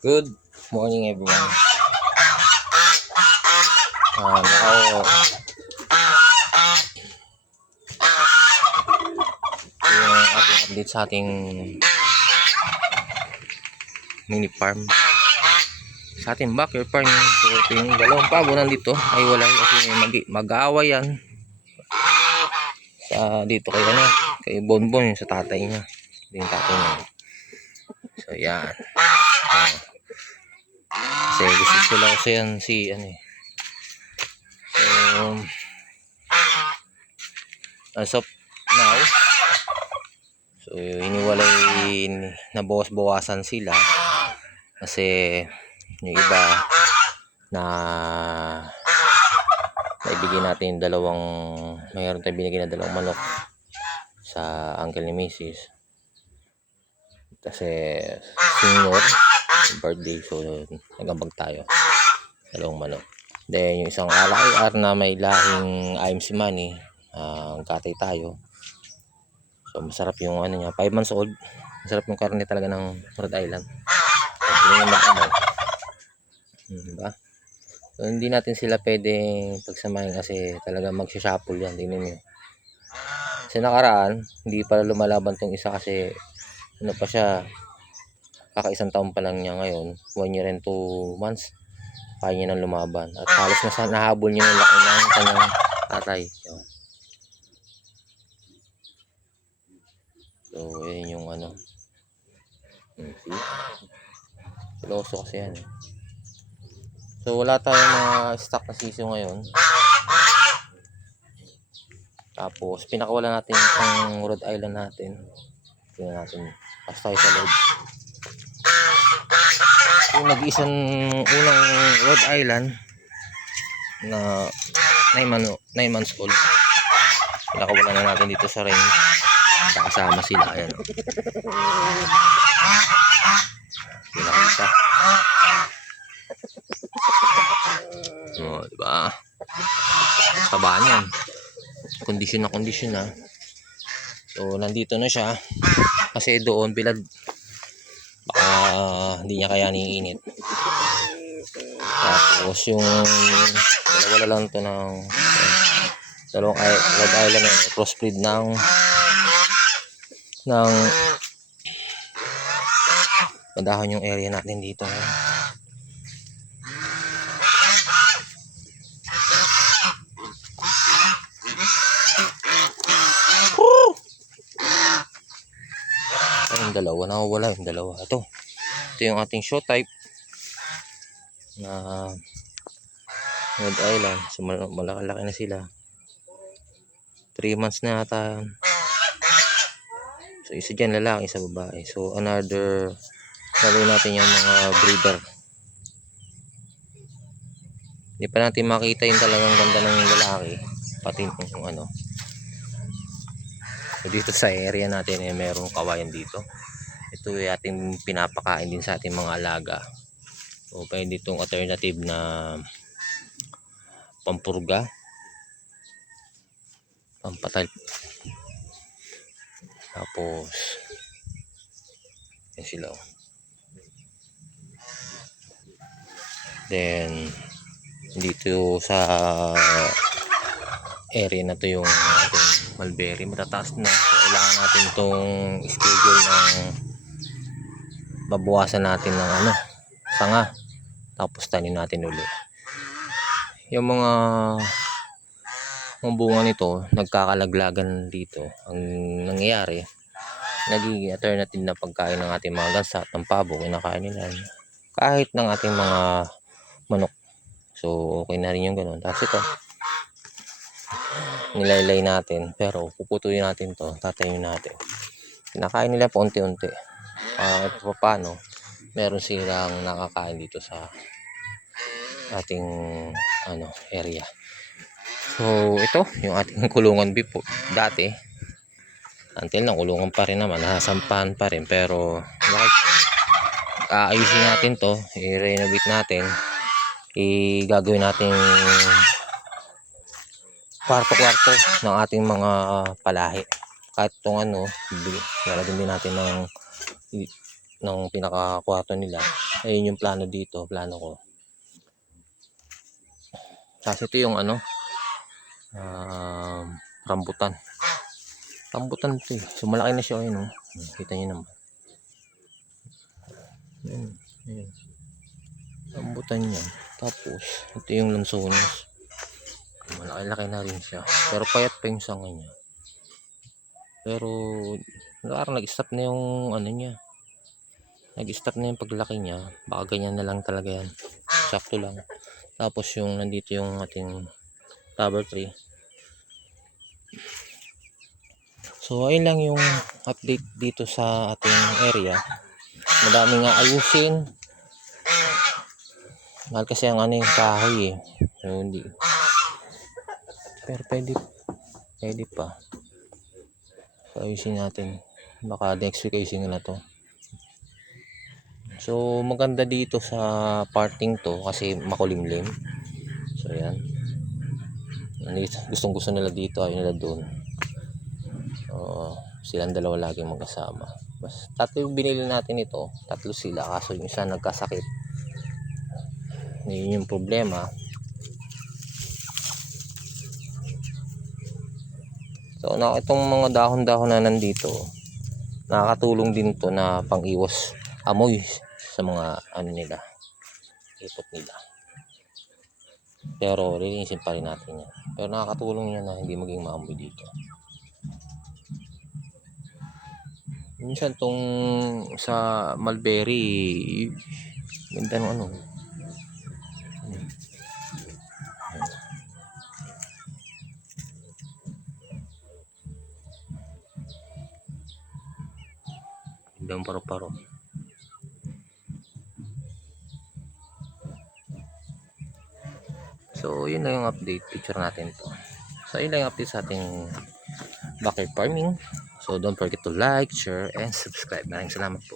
Good morning everyone. Now, yung ating update sa ating mini farm. Sa ating backyard farm. So, ito yung dalawang pabo nandito. Ay wala kasi mag-aaway yan. Sa dito kay Bonbon yung sa tatay niya. Ito yung tatay niya. So, yan. Kasi gusto lang kasi yan si So, as of now, so iniwalay na bawas-bawasan sila kasi yung iba na naibigay natin mayroon tayong binigay na dalawang manok sa uncle ni Mrs. Kasi senior birthday, so nagambag tayo dalawang manok. Then yung isang RIR na may lahing IMC money, katay tayo. So masarap yung niya, 5 months old. Masarap yung karne talaga ng Rhode Island. Diba? So hindi natin sila pwedeng pagsamahin kasi talaga magsha-shuffle yan. Tingnan niyo. Kasi nakaraan, hindi pa lumalaban tong isa kasi pa siya, kaka-isang taon pa lang niya ngayon, 1 year and 2 months. Kaya niya nang lumaban. At halos nahabol niya yung laki ng kanyang tatay. So, yun yung Siloso kasi yan. So, wala tayong mga stock na sisiyo ngayon. Tapos, pinakawala natin yung Rhode Island natin. Tingnan natin. Pas tayo sa loob. Yung nag-iisang unang Rhode Island na 9 months old. Pinakawala na natin dito sa range. Kasama sila. Ayan. Pinakita. Diba? Taba niyan. Kondisyon na. So, nandito na siya. Kasi doon, bilad. Baka hindi niya kayanin yung init. Tapos, yung wala lang ito ng dalawang Rhode Island na crossbreed ng madahon yung area natin dito. Yung dalawa, nawawala yung dalawa. Ito yung ating show type na Rhode Island. So malaki na sila, 3 months na yata. So isa dyan lalaki, isa babae. So another, gawin natin yung mga breeder. Hindi pa natin makita yung talagang ganda ng lalaki, pati yung So dito sa area natin merong kawayan dito. Ito ay ating pinapakain din sa ating mga alaga. So pwede itong alternative na pampurga, pampatal. Tapos yan sila. Then dito sa area na to yung ating mulberry, matataas na. So kailangan natin itong schedule ng babawasan natin ng sanga, tapos tanim natin ulit. Yung mga bunga nito nagkakalaglagan dito. Ang nangyayari, nagiging alternative na pagkain ng ating mga gansa at ng pabo, kinakain nila kahit ng ating mga manok. So okay na rin yung ganun. Tapos ito, nilaylay natin, pero puputuin natin to, tatayin natin. Kinakain nila po unti-unti. Ito pa paano, meron silang nakakain dito sa ating area. So ito yung ating kulungan before dati, until na kulungan pa rin naman, nasasampahan pa rin, pero ayusin natin to, i-renovate natin, gagawin natin kwarto-kwarto ng ating mga palahi. Kahit itong lalagyan din natin ng ng pinaka-kwarto nila. Ayun yung plano dito, plano ko. Kasi ito yung ano, rambutan. Rambutan ito eh. So malaki na siya, ayun oh. Kita niyo naman. Ayun. Rambutan yan. Tapos, ito yung lansones. Malaki-laki na rin siya. Pero payat pa yung sanga niya. Pero, parang nag-stop na yung ano niya. Nag-stop na yung paglaki niya. Baka ganyan na lang talaga yan. Sakto lang. Tapos yung nandito yung ating rubber tree. So, ayun lang yung update dito sa ating area. Madami nga ayusin. Mahal kasi ang ano yung kahoy eh. So, hindi. Pero pwede pa. So, ayusin natin. Baka next week ayusin na to. So, maganda dito sa parting to kasi makulimlim. So, yan. Gustong gusto nila dito, ayaw nila doon. Silang dalawa laging magkasama. Mas tatlo yung binili natin ito. Tatlo sila kaso yung isa nagkasakit. Yun yung problema. So, itong mga dahon-dahon na nandito, nakakatulong din to na pang-iwas amoy sa mga ano nila, ipot nila. Pero lilinisin pa rin natin yan. Pero nakakatulong yan na hindi maging maamoy dito. Minsan tong sa mulberry, ganda ng ano. Gandang paro-paro. So, yun lang yung update. Picture natin to. So, yun lang yung update sa ating backyard farming. So, don't forget to like, share, and subscribe. Maraming salamat po.